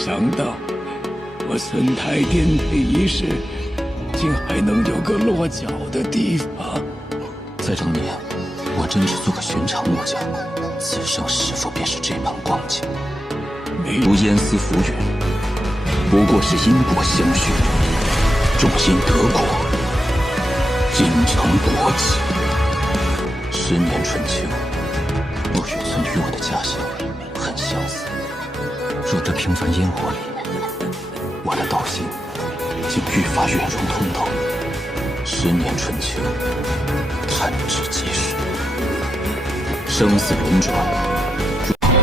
想到我孙台颠沛一世，竟还能有个落脚的地方。在当年，我真只做个寻常木匠，此生是否便是这般光景？如燕思浮云，不过是因果相续，众因得果，今成国际。10年春秋，陆羽村与我的家乡很相似。若这平凡烟火里，我的道心竟愈发圆融通透。10年春秋，弹指即逝，生死轮转。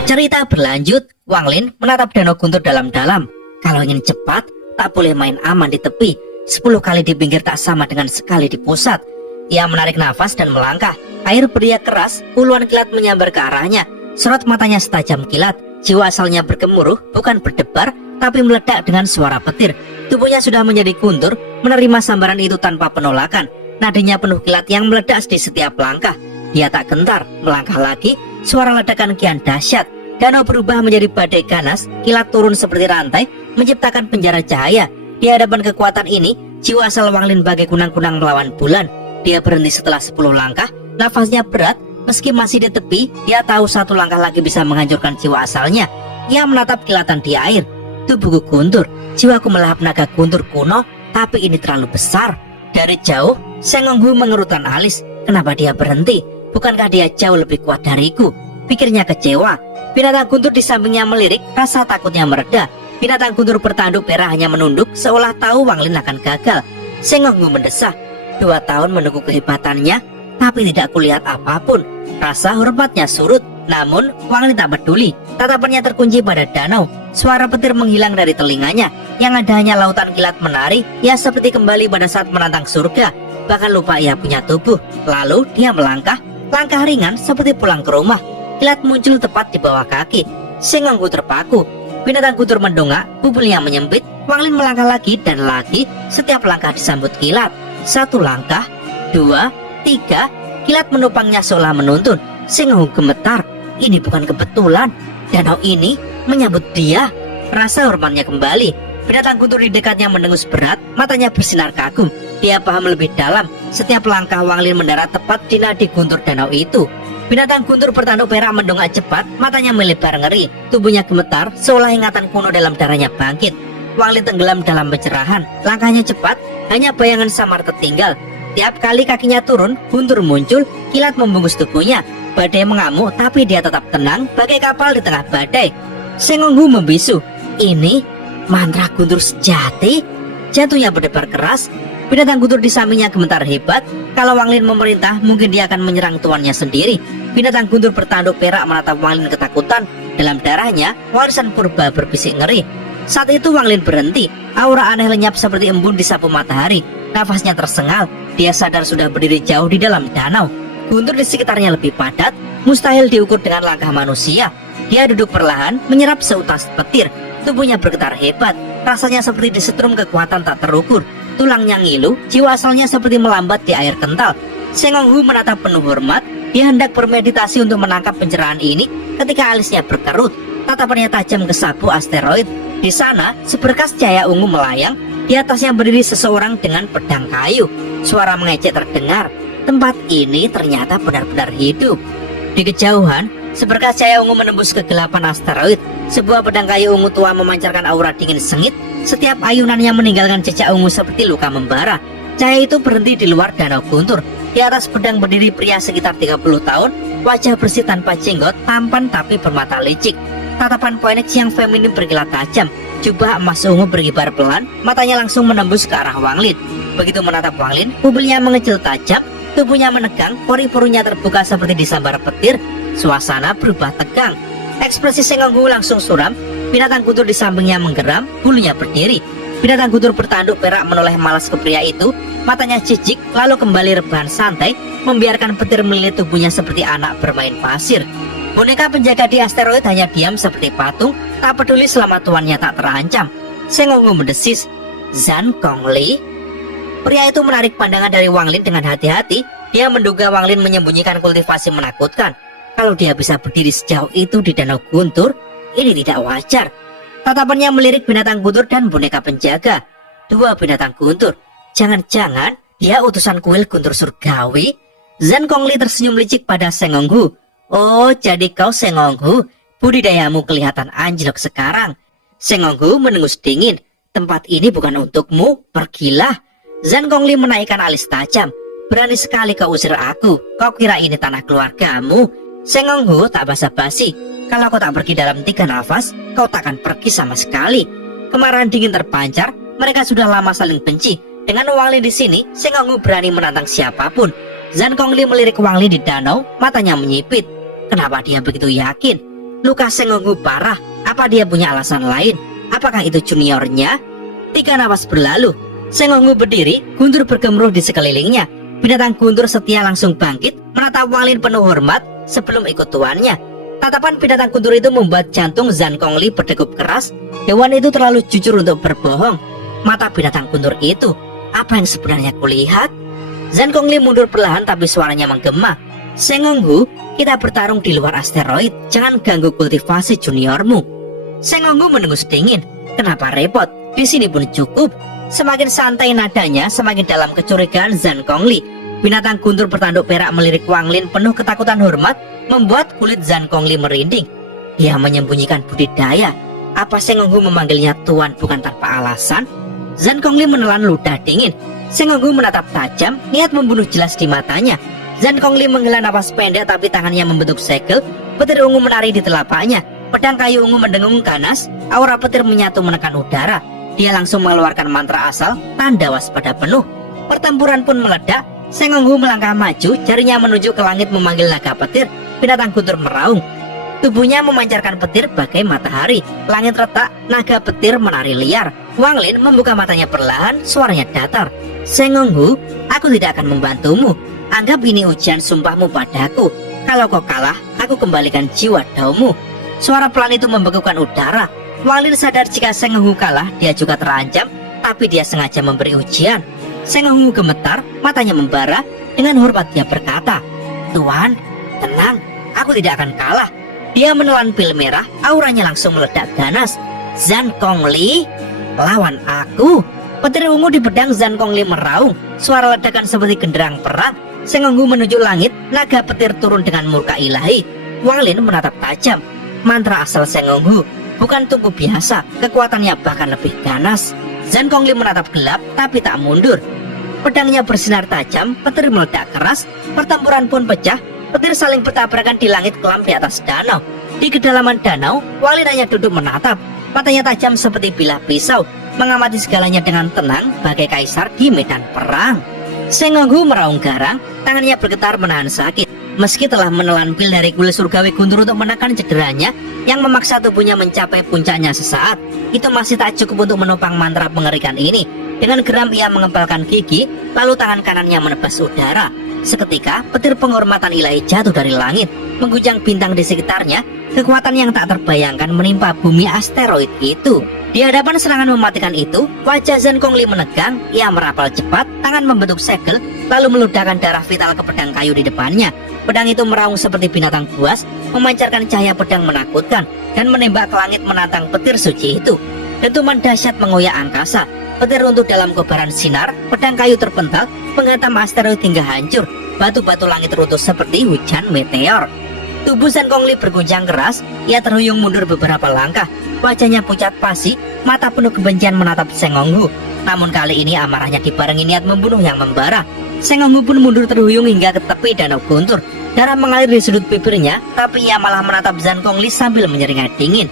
Cerita berlanjut, Wang Lin menatap Danau Guntur dalam-dalam. Kalau ingin cepat, tak boleh main aman di tepi. 10 kali di pinggir tak sama dengan sekali di pusat. Ia menarik nafas dan melangkah. Air beriak keras, puluhan kilat menyambar ke arahnya. Sorot matanya setajam kilat. Jiwa asalnya bergemuruh, bukan berdebar, tapi meledak dengan suara petir. Tubuhnya sudah menjadi guntur, menerima sambaran itu tanpa penolakan. Nadinya penuh kilat yang meledak di setiap langkah. Dia tak gentar, melangkah lagi. Suara ledakan kian dahsyat. Danau berubah menjadi badai ganas, kilat turun seperti rantai, menciptakan penjara cahaya. Di hadapan kekuatan ini, jiwa asal Wang Lin bagai kunang-kunang melawan bulan. Dia berhenti setelah 10 langkah, nafasnya berat, meski masih di tepi, dia tahu 1 langkah lagi bisa menghancurkan jiwa asalnya. Ia menatap kilatan di air. Tubuhku guntur, jiwaku melahap naga guntur kuno, tapi ini terlalu besar. Dari jauh, Sengonghu mengerutkan alis. Kenapa dia berhenti? Bukankah dia jauh lebih kuat dariku? Pikirnya kecewa. Binatang guntur di sampingnya melirik, rasa takutnya mereda. Binatang guntur bertanduk merah hanya menunduk, seolah tahu Wang Lin akan gagal. Sengonghu mendesah. 2 tahun menunggu kehebatannya, tapi tidak kulihat apapun. Rasa hormatnya surut. Namun Wang Lin tak peduli. Tatapannya terkunci pada danau. Suara petir menghilang dari telinganya. Yang ada hanya lautan kilat menari. Ia seperti kembali pada saat menantang surga. Bahkan lupa ia punya tubuh. Lalu dia melangkah. Langkah ringan seperti pulang ke rumah. Kilat muncul tepat di bawah kaki. Sengonghu terpaku. Binatang guntur mendongak, bubulnya menyempit. Wang Lin melangkah lagi dan lagi. Setiap langkah disambut kilat. 1 langkah, 2, 3. Kilat menopangnya seolah menuntun. Sengonghu gemetar. Ini bukan kebetulan. Danau ini menyambut dia. Rasa hormatnya kembali. Binatang guntur di dekatnya mendengus berat. Matanya bersinar kagum. Dia paham lebih dalam. Setiap langkah Wang Lin mendarat tepat di nadi guntur danau itu. Binatang guntur bertanduk perak mendongak cepat. Matanya melebar ngeri. Tubuhnya gemetar seolah ingatan kuno dalam darahnya bangkit. Wang Lin tenggelam dalam pencerahan. Langkahnya cepat. Hanya bayangan samar tertinggal. Tiap kali kakinya turun, guntur muncul. Kilat membungkus tubuhnya. Badai mengamuk, tapi dia tetap tenang bagai kapal di tengah badai. Sengonghu membisu. Ini mantra guntur sejati. Jantungnya berdebar keras. Binatang guntur di sampingnya gemetar hebat. Kalau Wang Lin memerintah, mungkin dia akan menyerang tuannya sendiri. Binatang guntur bertanduk perak menatap Wang Lin ketakutan. Dalam darahnya, warisan purba berbisik ngeri. Saat itu Wang Lin berhenti. Aura aneh lenyap seperti embun di sapu matahari. Nafasnya tersengal. Dia sadar sudah berdiri jauh di dalam danau. Guntur di sekitarnya lebih padat. Mustahil diukur dengan langkah manusia. Dia duduk perlahan, menyerap seutas petir. Tubuhnya bergetar hebat. Rasanya seperti disetrum kekuatan tak terukur. Tulangnya ngilu, jiwa asalnya seperti melambat di air kental. Sengonghu menatap penuh hormat. Dia hendak bermeditasi untuk menangkap pencerahan ini ketika alisnya berkerut. Tatapannya tajam ke sapu asteroid. Di sana, seberkas cahaya ungu melayang. Di atasnya berdiri seseorang dengan pedang kayu. Suara mengejek terdengar. Tempat ini ternyata benar-benar hidup. Di kejauhan, seberkas cahaya ungu menembus kegelapan asteroid. Sebuah pedang kayu ungu tua memancarkan aura dingin sengit. Setiap ayunannya meninggalkan jejak ungu seperti luka membara. Cahaya itu berhenti di luar danau guntur. Di atas pedang berdiri pria sekitar 30 tahun. Wajah bersih tanpa jenggot, tampan tapi bermata licik. Tatapan Phoenix yang feminim berkilat tajam. Jubah emas ungu berkibar pelan. Matanya langsung menembus ke arah Wang Lin. Begitu menatap Wang Lin, bubulnya mengecil tajam. Tubuhnya menegang, pori-porinya terbuka seperti disambar petir. Suasana berubah tegang. Ekspresi Sengonghu langsung suram. Binatang guntur di sampingnya menggeram, bulunya berdiri. Binatang guntur bertanduk perak menoleh malas ke pria itu. Matanya jijik, lalu kembali rebahan santai, membiarkan petir melilit tubuhnya seperti anak bermain pasir. Boneka penjaga di asteroid hanya diam seperti patung, tak peduli selama tuannya tak terancam. Sengonghu mendesis, Zhan Gongli. Pria itu menarik pandangan dari Wang Lin dengan hati-hati. Dia menduga Wang Lin menyembunyikan kultivasi menakutkan. Kalau dia bisa berdiri sejauh itu di danau guntur, ini tidak wajar. Tatapannya melirik binatang guntur dan boneka penjaga. Dua binatang guntur. Jangan-jangan dia utusan kuil guntur surgawi? Zhan Gongli tersenyum licik pada Seng Honghu. Oh, jadi kau Seng Honghu. Budidayamu kelihatan anjlok sekarang. Seng Honghu menengus dingin. Tempat ini bukan untukmu, pergilah. Zhan Gongli menaikkan alis tajam. Berani sekali kau usir aku. Kau kira ini tanah keluargamu? Seng Honghu tak basa-basi. Kalau kau tak pergi dalam 3 nafas, kau takkan pergi sama sekali. Kemarahan dingin terpancar. Mereka sudah lama saling benci. Dengan Wang Lin di sini, Seng Honghu berani menantang siapapun. Zhan Gongli melirik Wang Lin di danau, matanya menyipit. Kenapa dia begitu yakin? Luka Seng Honghu parah. Apa dia punya alasan lain? Apakah itu juniornya? 3 nafas berlalu. Seng Honghu berdiri, guntur bergemuruh di sekelilingnya. Binatang guntur setia langsung bangkit, menatap Wang Lin penuh hormat sebelum ikut tuannya. Tatapan binatang guntur itu membuat jantung Zhan Gongli berdegup keras. Hewan itu terlalu jujur untuk berbohong. Mata binatang guntur itu, apa yang sebenarnya kulihat? Zhan Gongli mundur perlahan tapi suaranya menggema. Seng Honghu, kita bertarung di luar asteroid. Jangan ganggu kultivasi juniormu. Seng Honghu menengus dingin. Kenapa repot? Di sini pun cukup. Semakin santai nadanya, semakin dalam kecurigaan Zhan Gongli. Binatang guntur bertanduk perak melirik Wang Lin penuh ketakutan hormat, membuat kulit Zhan Gongli merinding. Dia menyembunyikan budidaya. Apa Seng Honghu memanggilnya tuan bukan tanpa alasan? Zhan Gongli menelan ludah dingin. Seng Honghu menatap tajam, niat membunuh jelas di matanya. Zhan Gongli menghela napas pendek tapi tangannya membentuk segel. Petir ungu menari di telapaknya. Pedang kayu ungu mendengung ganas. Aura petir menyatu menekan udara. Dia langsung mengeluarkan mantra asal, tanda waspada penuh. Pertempuran pun meledak. Seng Honghu melangkah maju, jarinya menunjuk ke langit memanggil naga petir. Binatang guntur meraung. Tubuhnya memancarkan petir bagai matahari. Langit retak, naga petir menari liar. Wang Lin membuka matanya perlahan, suaranya datar. Seng Honghu, aku tidak akan membantumu. Anggap ini ujian sumpahmu padaku. Kalau kau kalah, aku kembalikan jiwa daumu. Suara pelan itu membekukan udara. Wang Lin sadar jika Seng Honghu kalah, dia juga terancam, tapi dia sengaja memberi ujian. Seng Honghu gemetar, matanya membara. Dengan hormat dia berkata, Tuan, tenang, aku tidak akan kalah. Dia menelan pil merah, auranya langsung meledak ganas. Zhan Gongli, lawan aku. Petir ungu di pedang Zhan Gongli meraung. Suara ledakan seperti genderang perang. Seng Honghu menuju langit, naga petir turun dengan murka ilahi. Wang Lin menatap tajam. Mantra asal Seng Honghu, bukan tungku biasa, kekuatannya bahkan lebih ganas. Zhan Gongli menatap gelap tapi tak mundur. Pedangnya bersinar tajam, petir meledak keras, pertempuran pun pecah. Petir saling bertabrakan di langit kelam di atas danau. Di kedalaman danau, Wang Lin hanya duduk menatap. Matanya tajam seperti bilah pisau, mengamati segalanya dengan tenang bagai kaisar di medan perang. Seng Honghu meraung garang, tangannya bergetar menahan sakit. Meski telah menelan pil dari kuil surgawi guntur untuk menekan cederanya yang memaksa tubuhnya mencapai puncaknya sesaat, itu masih tak cukup untuk menopang mantra mengerikan ini. Dengan geram ia mengepalkan gigi, lalu tangan kanannya menebas udara. Seketika petir penghormatan ilahi jatuh dari langit, mengguncang bintang di sekitarnya. Kekuatan yang tak terbayangkan menimpa bumi asteroid itu. Di hadapan serangan mematikan itu, wajah Zhan Gongli menegang. Ia merapal cepat, tangan membentuk segel, lalu meludahkan darah vital ke pedang kayu di depannya. Pedang itu meraung seperti binatang buas, memancarkan cahaya pedang menakutkan, dan menembak ke langit menantang petir suci itu. Dentuman dahsyat mengoyak angkasa. Petir runtuh dalam kobaran sinar, pedang kayu terpental, menghantam asteroid hingga hancur. Batu-batu langit runtuh seperti hujan meteor. Tubuh Zhan Gongli berguncang keras, ia terhuyung mundur beberapa langkah. Wajahnya pucat pasi, mata penuh kebencian menatap Seng Honghu. Namun kali ini amarahnya dibarengi niat membunuh yang membara. Seng Honghu pun mundur terhuyung hingga ke tepi danau guntur. Darah mengalir di sudut bibirnya, tapi ia malah menatap Zhan Gongli sambil menyeringai dingin.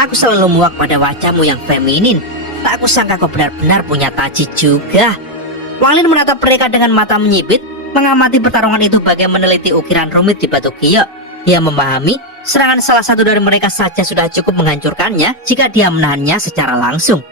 Aku selalu muak pada wajahmu yang feminin. Tak kusangka kau benar-benar punya taji juga. Wang Lin menatap mereka dengan mata menyipit, mengamati pertarungan itu bagai meneliti ukiran rumit di batu giok. Dia memahami serangan salah satu dari mereka saja sudah cukup menghancurkannya jika dia menahannya secara langsung.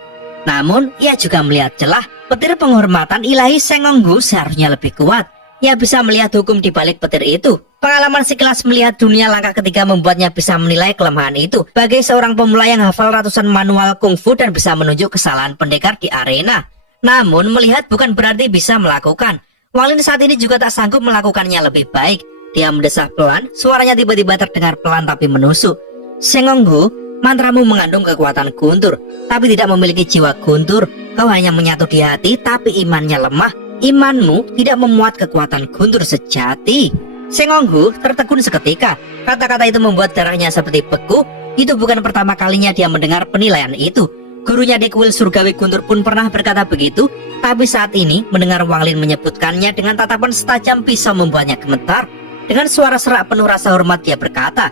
Namun ia juga melihat celah. Petir penghormatan ilahi Seng Honghu seharusnya lebih kuat. Ia bisa melihat hukum di balik petir itu. Pengalaman sekilas melihat dunia langkah ketiga membuatnya bisa menilai kelemahan itu. Bagi seorang pemula yang hafal ratusan manual kungfu dan bisa menunjuk kesalahan pendekar di arena. Namun melihat bukan berarti bisa melakukan. Wang Lin saat ini juga tak sanggup melakukannya lebih baik. Dia mendesah pelan, suaranya tiba-tiba terdengar pelan tapi menusuk. Seng Honghu, Mantramu mengandung kekuatan guntur, tapi tidak memiliki jiwa guntur. Kau hanya menyatu di hati, tapi imannya lemah. Imanmu tidak memuat kekuatan guntur sejati. Sengonghu tertegun seketika. Kata-kata itu membuat darahnya seperti beku. Itu bukan pertama kalinya dia mendengar penilaian itu. Gurunya di kuil surgawi guntur pun pernah berkata begitu. Tapi saat ini mendengar Wang Lin menyebutkannya dengan tatapan setajam pisau membuatnya gemetar. Dengan suara serak penuh rasa hormat dia berkata,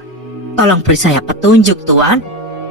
"Tolong beri saya petunjuk, Tuan."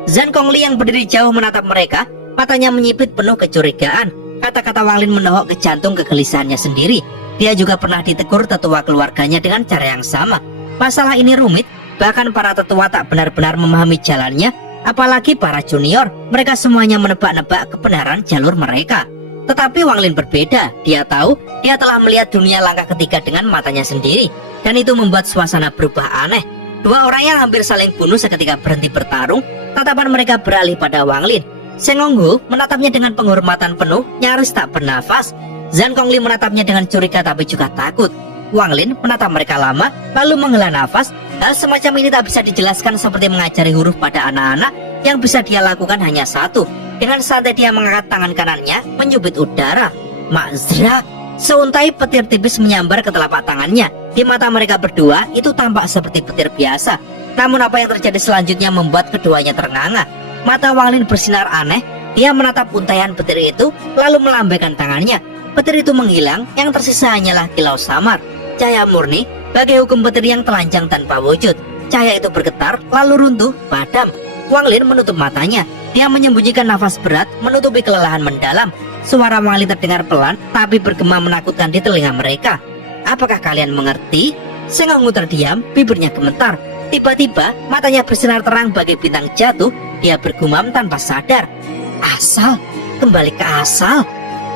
Zhan Gongli yang berdiri jauh menatap mereka, matanya menyipit penuh kecurigaan. Kata-kata Wang Lin menohok ke jantung kegelisahannya sendiri. Dia juga pernah ditegur tetua keluarganya dengan cara yang sama. Masalah ini rumit, bahkan para tetua tak benar-benar memahami jalannya, apalagi para junior. Mereka semuanya menebak-nebak kebenaran jalur mereka. Tetapi Wang Lin berbeda. Dia tahu dia telah melihat dunia langkah ketiga dengan matanya sendiri, dan itu membuat suasana berubah aneh. Dua orang yang hampir saling bunuh seketika berhenti bertarung. Tatapan mereka beralih pada Wang Lin. Sengonghu menatapnya dengan penghormatan penuh, nyaris tak bernafas. Zhan Gongli menatapnya dengan curiga tapi juga takut. Wang Lin menatap mereka lama, lalu menghela nafas. Hal semacam ini tak bisa dijelaskan seperti mengajari huruf pada anak-anak. Yang bisa dia lakukan hanya satu. Dengan santai dia mengangkat tangan kanannya, menyubit udara. Makzrak! Seuntai petir tipis menyambar ke telapak tangannya. Di mata mereka berdua itu tampak seperti petir biasa. Namun apa yang terjadi selanjutnya membuat keduanya ternganga. Mata Wang Lin bersinar aneh. Dia menatap untaian petir itu, lalu melambaikan tangannya. Petir itu menghilang, yang tersisa hanyalah kilau samar. Cahaya murni, bagai hukum petir yang telanjang tanpa wujud. Cahaya itu bergetar, lalu runtuh, padam. Wang Lin menutup matanya. Dia menyembunyikan nafas berat, menutupi kelelahan mendalam. Suara Wang Lin terdengar pelan, tapi bergema menakutkan di telinga mereka. "Apakah kalian mengerti?" Sengonghu terdiam, bibirnya gemetar. Tiba-tiba matanya bersinar terang bagai bintang jatuh. Dia bergumam tanpa sadar, "Asal, kembali ke asal."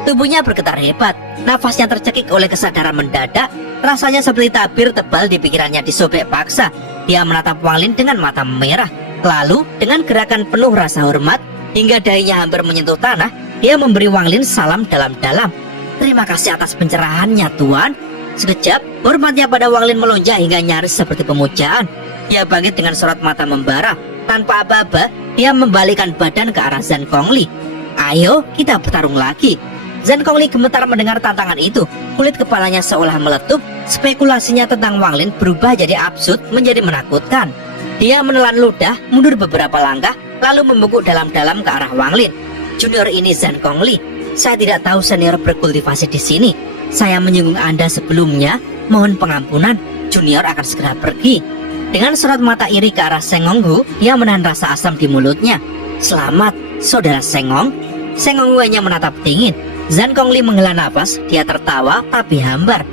Tubuhnya bergetar hebat. Nafasnya tercekik oleh kesadaran mendadak. Rasanya seperti tabir tebal di pikirannya disobek paksa. Dia menatap Wang Lin dengan mata merah. Lalu dengan gerakan penuh rasa hormat, hingga dahinya hampir menyentuh tanah, dia memberi Wang Lin salam dalam-dalam. "Terima kasih atas pencerahannya, Tuan." Sekejap, hormatnya pada Wang Lin melonjak hingga nyaris seperti pemujaan. Dia bangkit dengan sorot mata membara. Tanpa aba-aba, dia membalikkan badan ke arah Zhan Gongli. "Ayo, kita bertarung lagi." Zhan Gongli gemetar mendengar tantangan itu. Kulit kepalanya seolah meletup. Spekulasinya tentang Wang Lin berubah jadi absurd, menjadi menakutkan. Dia menelan ludah, mundur beberapa langkah, lalu membungkuk dalam-dalam ke arah Wang Lin. "Junior ini Zhan Gongli. Saya tidak tahu senior berkultivasi di sini. Saya menyinggung Anda sebelumnya. Mohon pengampunan. Junior akan segera pergi." Dengan sorot mata iri ke arah Sengonghu, dia menahan rasa asam di mulutnya. "Selamat, saudara Sengong." Sengonghu hanya menatap dingin. Zhan Gongli menghela nafas. Dia tertawa tapi hambar.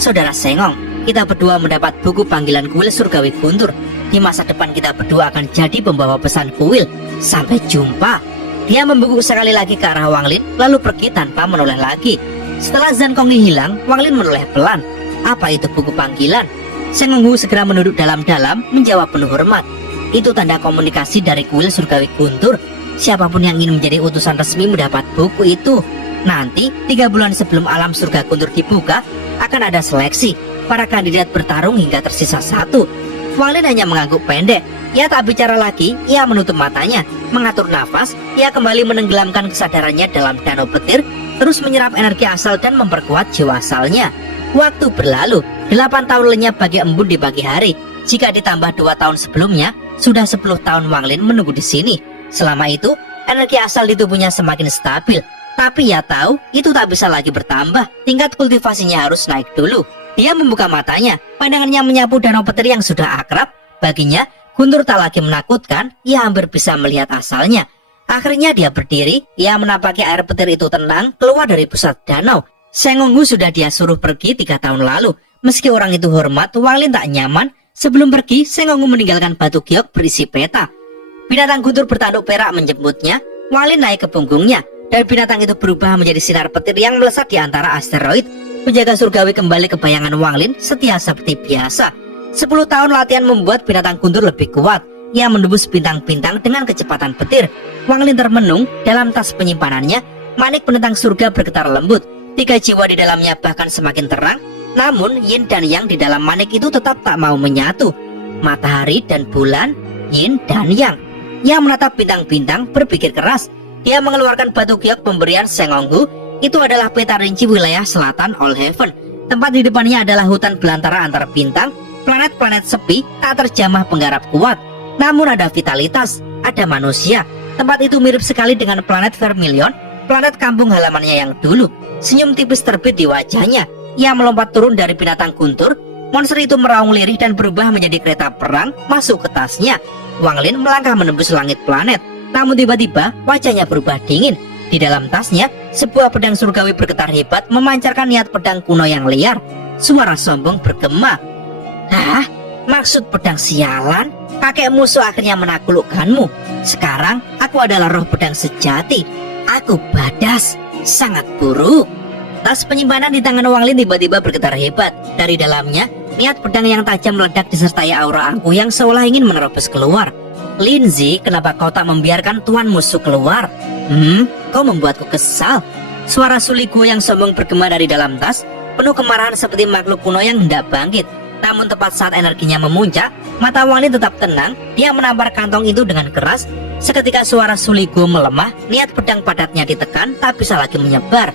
"Saudara Sengong, kita berdua mendapat buku panggilan kuil surgawi guntur. Di masa depan kita berdua akan jadi pembawa pesan kuil. Sampai jumpa." Dia membungkuk sekali lagi ke arah Wang Lin, lalu pergi tanpa menoleh lagi. Setelah Zhan Gongli hilang, Wang Lin menoleh pelan. "Apa itu buku panggilan?" Sengonghu segera menunduk dalam-dalam, menjawab penuh hormat. "Itu tanda komunikasi dari kuil surgawi guntur. Siapapun yang ingin menjadi utusan resmi mendapat buku itu. Nanti 3 bulan sebelum alam surga guntur dibuka, akan ada seleksi. Para kandidat bertarung hingga tersisa 1. Wang Lin hanya mengangguk pendek. Ia tak bicara lagi. Ia menutup matanya, mengatur nafas. Ia kembali menenggelamkan kesadarannya dalam danau petir, terus menyerap energi asal dan memperkuat jiwa asalnya. Waktu berlalu. 8 tahun lenyap bagi embun di pagi hari. Jika ditambah 2 tahun sebelumnya, sudah 10 tahun Wang Lin menunggu di sini. Selama itu, energi asal di tubuhnya semakin stabil. Tapi ia tahu itu tak bisa lagi bertambah. Tingkat kultivasinya harus naik dulu. Dia membuka matanya. Pandangannya menyapu danau petir yang sudah akrab. Baginya, guntur tak lagi menakutkan. Ia hampir bisa melihat asalnya. Akhirnya dia berdiri. Ia menapaki air petir itu tenang keluar dari pusat danau. Sengonghu sudah dia suruh pergi 3 tahun lalu. Meski orang itu hormat, Wang Lin tak nyaman. Sebelum pergi, Sengonghu meninggalkan batu giok berisi peta. Binatang guntur bertanduk perak menjemputnya. Wang Lin naik ke punggungnya, dan binatang itu berubah menjadi sinar petir yang melesat di antara asteroid. Penjaga surgawi kembali ke bayangan Wang Lin, setia seperti biasa. 10 tahun latihan membuat binatang guntur lebih kuat. Ia menembus bintang-bintang dengan kecepatan petir. Wang Lin termenung. Dalam tas penyimpanannya, manik penentang surga bergetar lembut. 3 jiwa di dalamnya bahkan semakin terang. Namun yin dan yang di dalam manik itu tetap tak mau menyatu. Matahari dan bulan, yin dan yang. Ia menatap bintang-bintang, berpikir keras. Dia mengeluarkan batu giok pemberian Sengonggu. Itu adalah peta rinci wilayah selatan All Heaven. Tempat di depannya adalah hutan belantara antar bintang, planet-planet sepi, tak terjamah penggarap kuat. Namun ada vitalitas, ada manusia. Tempat itu mirip sekali dengan planet Vermilion, planet kampung halamannya yang dulu. Senyum tipis terbit di wajahnya. Ia melompat turun dari binatang guntur. Monster itu meraung lirih dan berubah menjadi kereta perang masuk ke tasnya. Wang Lin melangkah menembus langit planet. Namun tiba-tiba wajahnya berubah dingin. Di dalam tasnya, sebuah pedang surgawi bergetar hebat memancarkan niat pedang kuno yang liar. Suara sombong bergema. Hah? Maksud pedang sialan? Kakek musuh akhirnya menaklukkanmu. Sekarang aku adalah roh pedang sejati. Aku badas, sangat buruk. Tas penyimpanan di tangan Wang Lin tiba-tiba bergetar hebat. Dari dalamnya, niat pedang yang tajam meledak disertai aura angkuh yang seolah ingin menerobos keluar. Linzi, kenapa kau tak membiarkan tuan musuh keluar? Kau membuatku kesal. Suara Suligo yang sombong bergema dari dalam tas, penuh kemarahan seperti makhluk kuno yang hendak bangkit. Namun tepat saat energinya memuncak, mata Wang Lin tetap tenang. Dia menampar kantong itu dengan keras. Seketika suara Suligo melemah, niat pedang padatnya ditekan, tak bisa lagi menyebar.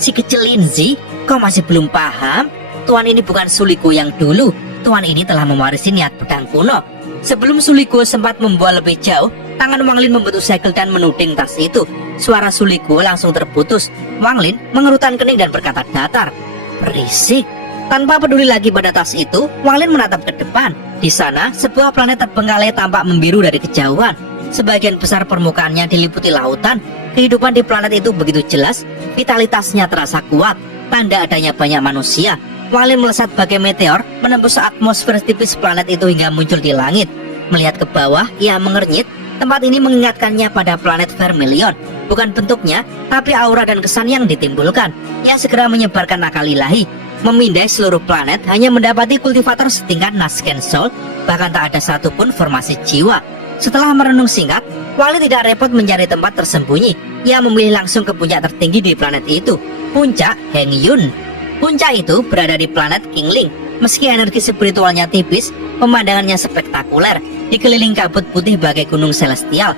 Si kecil Linzi, kau masih belum paham? Tuan ini bukan Suligo yang dulu. Tuan ini telah mewarisi niat pedang kuno. Sebelum Suligo sempat membawa lebih jauh, tangan Wang Lin membentuk segel dan menuding tas itu. Suara Suligo langsung terputus. Wang Lin mengerutkan kening dan berkata datar, berisik. Tanpa peduli lagi pada tas itu, Wang Lin menatap ke depan. Di sana, sebuah planet terbengkalai tampak membiru dari kejauhan. Sebagian besar permukaannya diliputi lautan. Kehidupan di planet itu begitu jelas, vitalitasnya terasa kuat, tanda adanya banyak manusia. Wang Lin melesat bagai meteor, menembus atmosfer tipis planet itu hingga muncul di langit. Melihat ke bawah, ia mengernyit. Tempat ini mengingatkannya pada planet Vermilion. Bukan bentuknya, tapi aura dan kesan yang ditimbulkan. Ia segera menyebarkan akal ilahi, memindai seluruh planet, hanya mendapati kultivator setingkat Nasken Soul. Bahkan tak ada satupun formasi jiwa. Setelah merenung singkat, Wang Lin tidak repot mencari tempat tersembunyi. Ia memilih langsung ke puncak tertinggi di planet itu, puncak Heng Yun. Puncak itu berada di planet Kingling. Meski energi spiritualnya tipis, pemandangannya spektakuler. Dikeliling kabut putih bagai gunung celestial.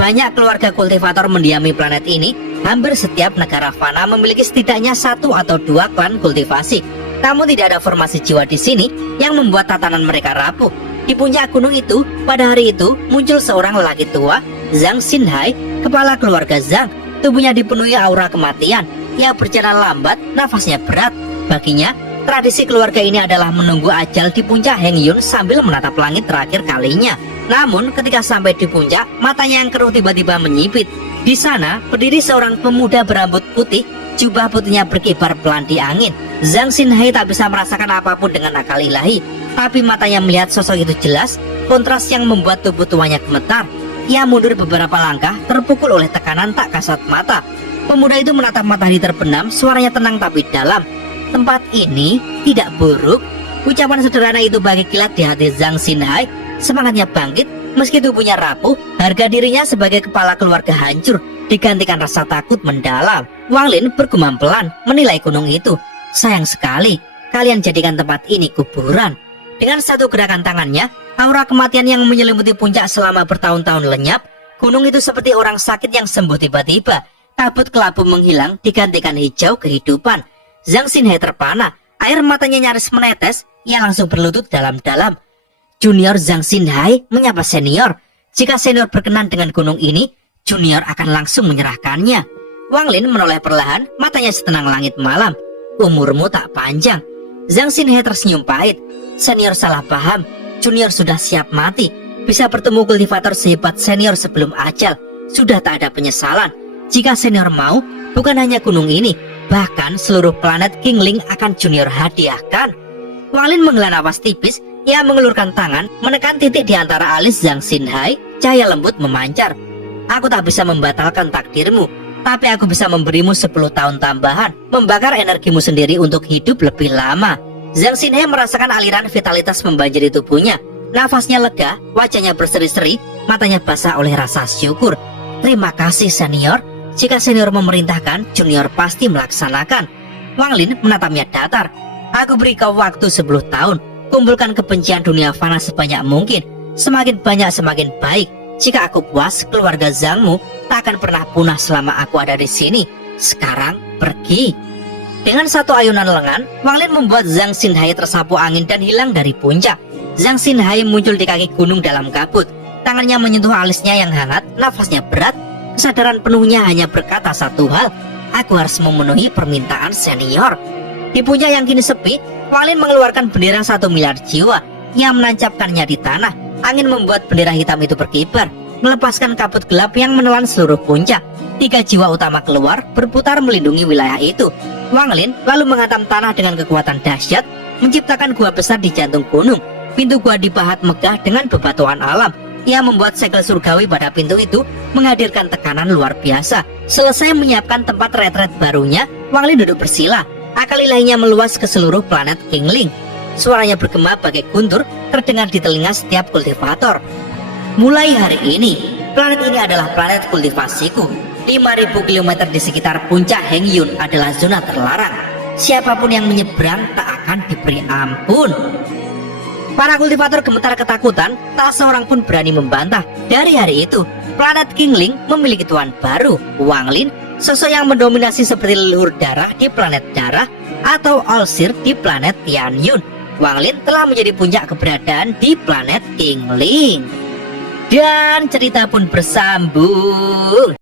Banyak keluarga kultivator mendiami planet ini. Hampir setiap negara fana memiliki setidaknya 1 atau 2 klan kultivasi. Namun tidak ada formasi jiwa di sini yang membuat tatanan mereka rapuh. Di puncak gunung itu, pada hari itu muncul seorang lelaki tua, Zhang Xinhai, kepala keluarga Zhang. Tubuhnya dipenuhi aura kematian. Ia berjalan lambat, nafasnya berat. Baginya, tradisi keluarga ini adalah menunggu ajal di puncak Heng Yun sambil menatap langit terakhir kalinya. Namun ketika sampai di puncak, matanya yang keruh tiba-tiba menyipit. Di sana berdiri seorang pemuda berambut putih, jubah putihnya berkibar pelan di angin. Zhang Xinhai tak bisa merasakan apapun dengan akal ilahi, tapi matanya melihat sosok itu jelas. Kontras yang membuat tubuh tuanya gemetar. Ia mundur beberapa langkah, terpukul oleh tekanan tak kasat mata. Pemuda itu menatap matahari terbenam, suaranya tenang tapi dalam. Tempat ini tidak buruk. Ucapan sederhana itu bagi kilat di hati Zhang Xinhai. Semangatnya bangkit, meski tubuhnya rapuh. Harga dirinya sebagai kepala keluarga hancur, digantikan rasa takut mendalam. Wang Lin bergumam pelan menilai gunung itu. Sayang sekali, kalian jadikan tempat ini kuburan. Dengan satu gerakan tangannya, aura kematian yang menyelimuti puncak selama bertahun-tahun lenyap. Gunung itu seperti orang sakit yang sembuh tiba-tiba. Kabut kelabu menghilang, digantikan hijau kehidupan. Zhang Xinhai terpana, air matanya nyaris menetes. Ia langsung berlutut dalam-dalam. Junior Zhang Xinhai menyapa senior. Jika senior berkenan dengan gunung ini, junior akan langsung menyerahkannya. Wang Lin menoleh perlahan, matanya setenang langit malam. Umurmu tak panjang. Zhang Xinhai tersenyum pahit. Senior salah paham, junior sudah siap mati. Bisa bertemu kultivator sehebat senior sebelum ajal. Sudah tak ada penyesalan. Jika senior mau, bukan hanya gunung ini, bahkan seluruh planet Kingling akan junior hadiahkan. Wang Lin menghela nafas tipis. Ia mengelurkan tangan, menekan titik di antara alis Zhang Xinhai. Cahaya lembut memancar. Aku tak bisa membatalkan takdirmu, tapi aku bisa memberimu 10 tahun tambahan, membakar energimu sendiri untuk hidup lebih lama. Zhang Xinhai merasakan aliran vitalitas membanjiri tubuhnya. Nafasnya lega, wajahnya berseri-seri, matanya basah oleh rasa syukur. Terima kasih senior. Jika senior memerintahkan, junior pasti melaksanakan. Wang Lin menatapnya datar. Aku beri kau waktu 10 tahun. Kumpulkan kebencian dunia fana sebanyak mungkin. semakin banyak semakin baik. Jika aku puas, keluarga Zhangmu tak akan pernah punah selama aku ada di sini. Sekarang pergi. Dengan satu ayunan lengan, Wang Lin membuat Zhang Xinhai tersapu angin dan hilang dari puncak. Zhang Xinhai muncul di kaki gunung dalam kabut. Tangannya menyentuh alisnya yang hangat, nafasnya berat. Kesadaran penuhnya hanya berkata satu hal, aku harus memenuhi permintaan senior. Di puncak yang kini sepi, Wang Lin mengeluarkan bendera 1 miliar jiwa. Ia menancapkannya di tanah. Angin membuat bendera hitam itu berkibar, melepaskan kabut gelap yang menelan seluruh puncak. 3 jiwa utama keluar, berputar melindungi wilayah itu. Wang Lin lalu menghantam tanah dengan kekuatan dahsyat, menciptakan gua besar di jantung gunung. Pintu gua dipahat megah dengan bebatuan alam. Ia membuat segel surgawi pada pintu itu, menghadirkan tekanan luar biasa. Selesai menyiapkan tempat retret barunya, Wang Lin duduk bersila. Akal ilahinya meluas ke seluruh planet Kingling. Suaranya bergema bagai guntur, terdengar di telinga setiap kultivator. Mulai hari ini, planet ini adalah planet kultivasiku. 5.000 km di sekitar puncak Hengyun adalah zona terlarang. Siapapun yang menyeberang tak akan diberi ampun. Para kultivator gemetar ketakutan, tak seorang pun berani membantah. Dari hari itu, planet Kingling memiliki tuan baru, Wang Lin, sosok yang mendominasi seperti leluhur darah di planet darah atau Alsir di planet Tianyun. Wang Lin telah menjadi puncak keberadaan di planet Kingling. Dan cerita pun bersambung.